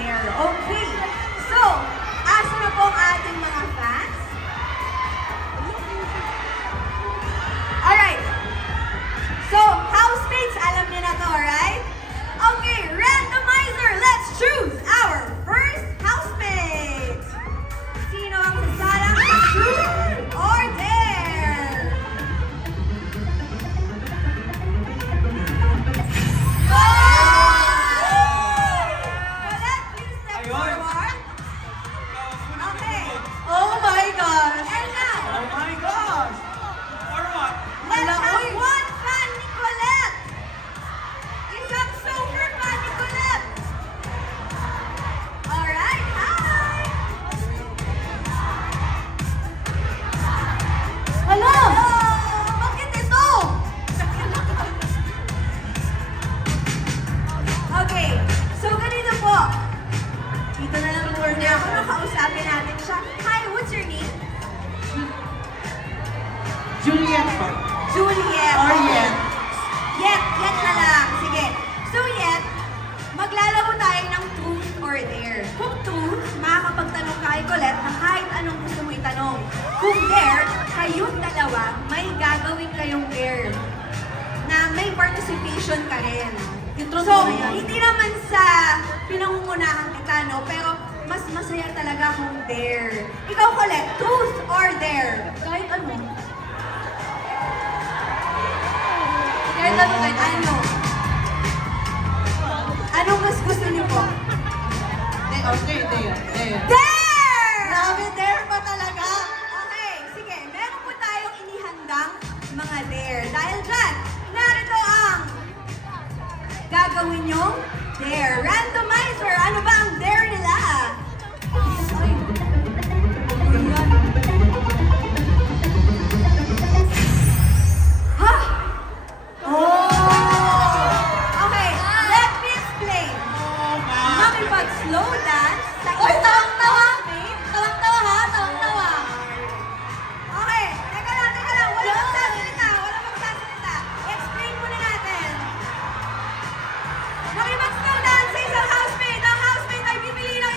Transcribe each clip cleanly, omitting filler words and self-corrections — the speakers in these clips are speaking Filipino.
dare. Okay. So, asa na po ang ating mga fans? Alright. So, housemates, alam niyo na to, alright? Okay, randomizer, let's choose our first housemate. Sino ang sasalang sa truth or dare? Colette, please step forward. Okay. Oh my gosh! And now, Oh my gosh! For what? let's Ala, have uy. one fan ni Colette. Isang super fan ni Colette. Alright, hi! Hala! Bakit ito? Okay, so ganito po. Dito na lang tour niya ako. Nakausapin natin siya. Hi, what's your name? Juliet po. Juliet. Or Yet. Yet na lang. Sige. So, Yet, maglalaro tayo ng truth or dare. Kung truth, makakapagtanong ka kay Colette na kahit anong gusto mo itanong. Kung dare, kayong dalawa, may gagawin kayong dare na may participation ka rin. Intro So, na yan. hindi naman sa pinangungunahan kita, no? Pero mas masaya talaga kung dare. Ikaw, Colette, truth or dare? Kahit ano. Kahit ano, kahit ano. Anong mas gusto niyo po? Okay, there. Dare! Grabe, there pa talaga. Okay, sige. Meron po tayong inihandang mga dare. Dahil dyan, narito ang gagawin nyong dare. Randomizer, ano ba ang dare nila? Ha? Okay, let me explain. Makipag-slow dance sa Oy, isang tawang-tawa! housemate. Tawang-tawa ha, tawang-tawa. Okay, teka lang, teka lang. Wala magsasalita, wala magsasalita. Explain muna natin. Makipag-slow dance sa isang housemate. Ang housemate ay pipili ng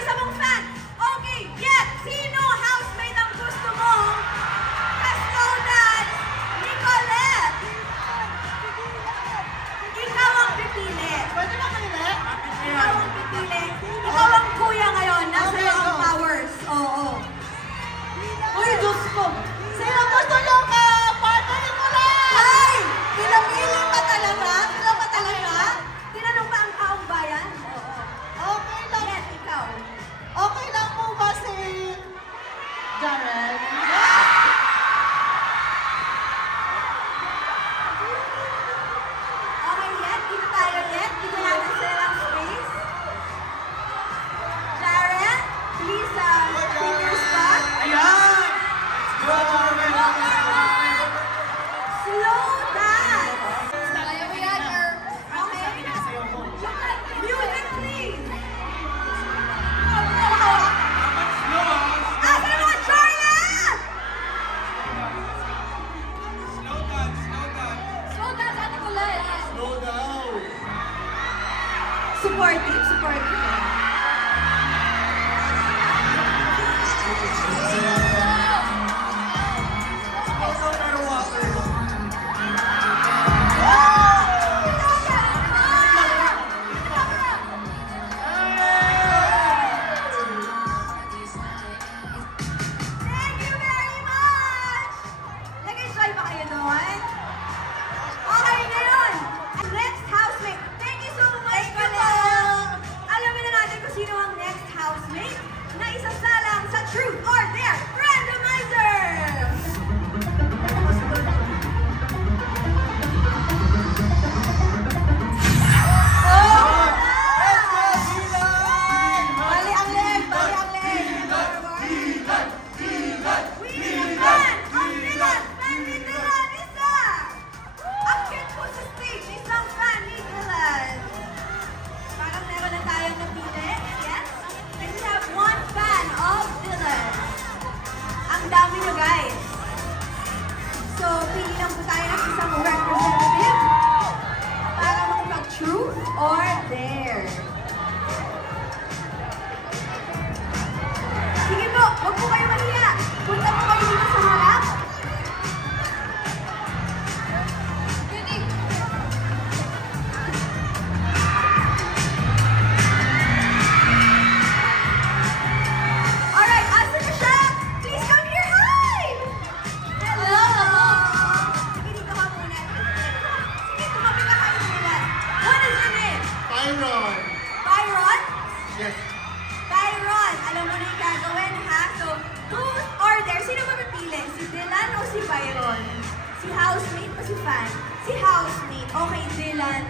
housemate o si fan? Si housemate. Okay, Dylan.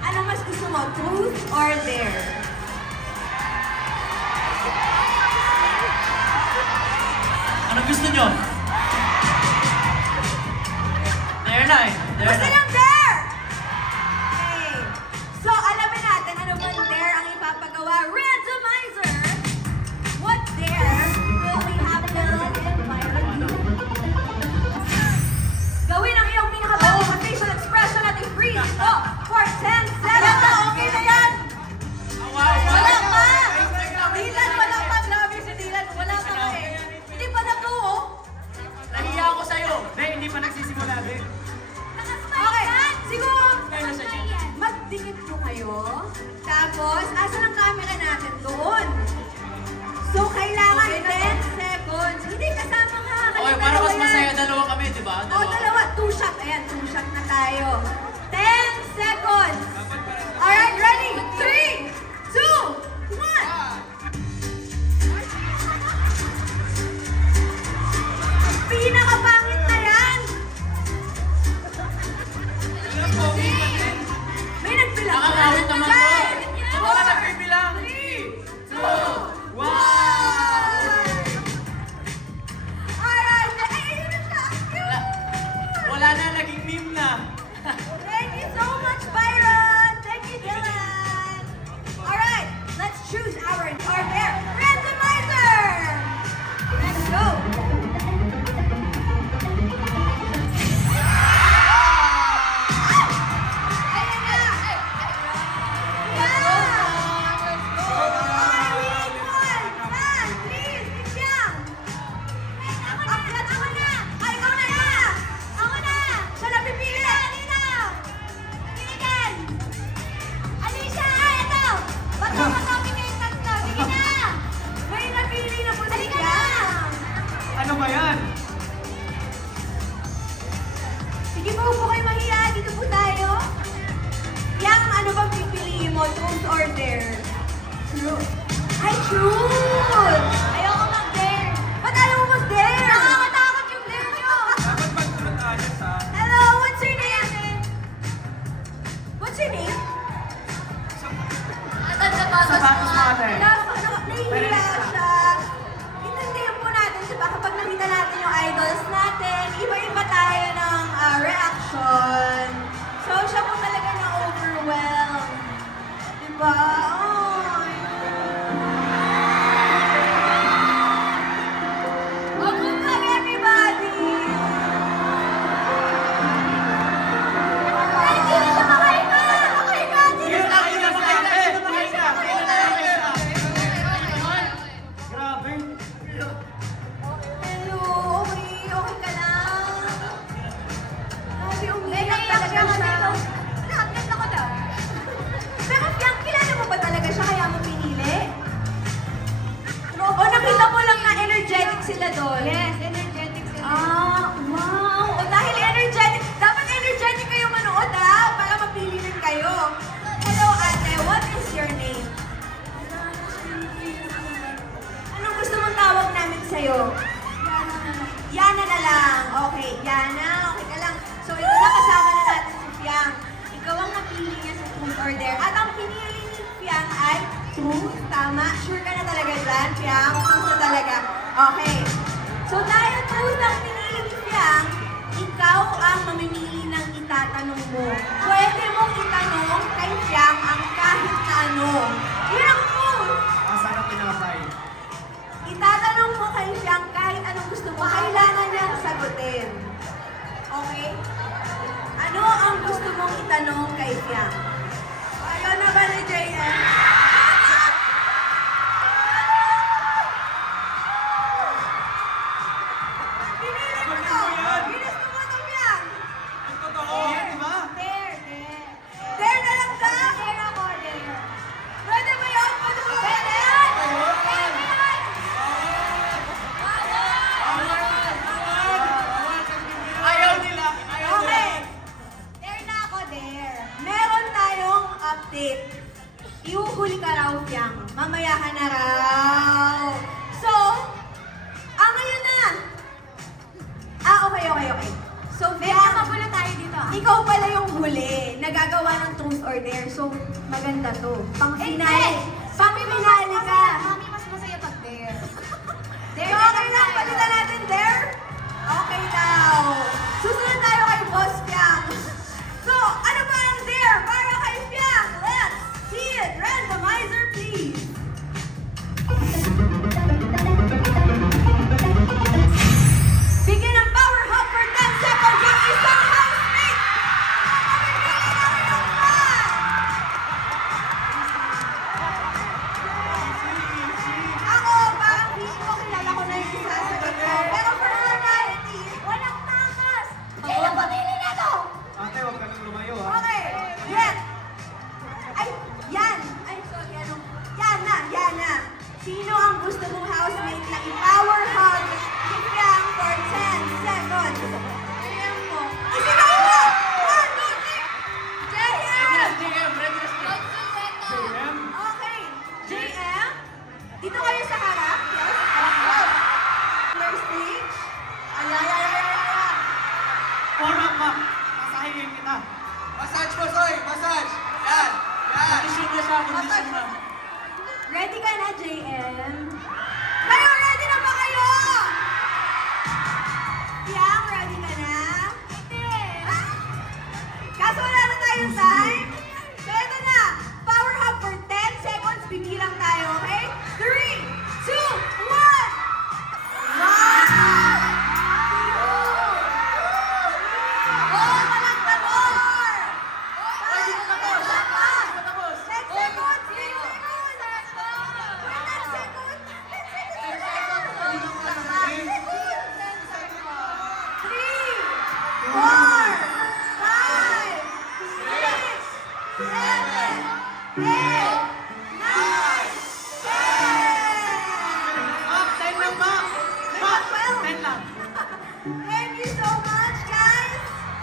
Ano mas gusto mo? Truth or dare? Ano gusto nyo? There na eh. There Gusto na. niyang dare! Okay. So, alamin natin ano bang dare ang ipapagawa. Randomizer! What dare will we have Dylan and Myron do? Gawin ang iyong pinakabagong na facial expression at i-freeze ito for 10 seconds. Okay na yan! Wala pa! Dylan, wala pa. Grabe si Dylan. Wala pa eh. Hindi pa na to, oh. Nahiya ako sa'yo. Hindi pa nagsisimula, Be. Okay, siguro Kaya sa inyo. magdikit po kayo. Tapos, asan ang camera natin? Doon. So, kailangan 10 seconds. Hindi kasama nga. Okay, para mas masaya, dalawa kami, di ba? O, dalawa. 2 shot. Ayan, 2 shot na tayo. 10 seconds. Alright, ready? 3, 2, 1. Pinakapangit na yan. May nagbilang. Nakakawit naman to. Ito na nagbibilang. 3, 2, 1. Alright, ayun na siya. Wala na, naging meme na. Thank you so much, Byron. Thank you, Dylan. Alright, let's choose our their randomizer. Let's go. Ayan na. Yeah. Okay, we need one. Man, please, Misyang. Akyat ako na. Ay, ikaw na na. Ako na. Siya na pipili. Alina. Piligan. Alicia, ito. Bato mo kami kayong tatlo. Sige na. May napili na po si Misyang. Ano ba yan? Sige po, huwag po kayo mahiya. Dito po tayo. Yang, ano bang pipiliin mo? Truth or dare? Truth. Ay, truth! Ayoko mag-dare. Ba't ayaw mo mag-dare? Nakakatakot yung dare nyo. Dapat magsunod ayos, ha? Hello, what's your name? What's your name? Sapatos mother. Nahihiya siya. Intindihan po natin, diba? Kapag nakita natin yung idols natin, iba-iba tayo ng reaction. So, siya po talaga na-overwhelm. Diba? Ay. Welcome back, everybody! Ay, hindi na siya makahinga! Makahinga! Hindi na siya Grabe. Hello, okay, okay ka lang? Grabe, umiiyak talaga siya. Nakakit ako na. Pero Fiang, kilala mo ba talaga siya kaya mo pinili? O nakita mo lang na energetic sila doon? Yes, energetic sila. Ah, wow! O dahil energetic, dapat energetic kayo manood ha, para mapili rin kayo. Hello ate, what is your name? Anong gusto mong tawag namin sa'yo? Yana na lang. Okay, Yana, okay ka lang. So ito na, kasama na natin si Fiang. Ikaw ang napili niya sa truth or dare. At ang pinili ni Fiang ay truth. Tama? Sure ka na talaga dyan, Fiang? Truth na talaga. Okay. So dahil truth ang pinili ni Fiang, ikaw ang mamimili ng itatanong mo. Pwede mong itanong kay Fiang ang kahit na ano. Yun ang truth. Ang sarap tinapay. Itatanong mo kay Fiang kahit anong gusto mo, kailangan niyang sagutin. Okay? Ano ang gusto mong itanong kay Fiang? Ayaw na ba ni JM? Pinili mo to! Ginusto mo to, Fiang! Ang totoo. Yan, di ba? Dare, dare. Dare na lang ka! Dare ako, dare. Pwede ba yun? Pwede ba pwede yan? Ayaw nila. Ayaw nila. Okay. Dare na ako, dare. Meron tayo or dare. So, maganda to. Pang Hindi! finale. Pang finale ka. Mami, mas masaya pag dare. So, okay lang. Palitan natin dare? Okay daw. Susunod tayo kay Boss Piang. So, ano ba ang dare para kay Piang? Let's see it. Randomizer, please. Bigyan ng power hug for 10 seconds yung isang housemate. Magbibigay ng fan. Ako, parang feeling ko kilala ko na yung isasagot ko. Pero for formality, walang takas. Sino pamili na to? Ate, huwag ka nang lumayo ha. Okay, yan. Ay, yan. Ay, sorry, ano? Yan na. Sino ang gusto mong housemate na i-power hug si Piang for 10 seconds? Ayan mo. Isigaw mo! 1, 2, 3! JM! JM, ready na sila. JM? Okay, JM? Dito kayo sa harap. Yes. First stage. Ay. Format ka. Masahingin kita. Massage mo, Soy! Massage! Yan! Yan! Kondisyon na siya, kondisyon na. Ready ka na, JM? Kayo, ready na ba kayo? Piang, ready ka na? Hindi. Kaso wala na tayong time. So, ito na. Power hug for 10 seconds. Bibilang tayo, okay? 3, 2, 1! Wow! Oh, walang tanor! Ay, di ko tapos. Di ko tapos. 10 seconds! 10 seconds! 3, 4, 5, 6, 7, 8,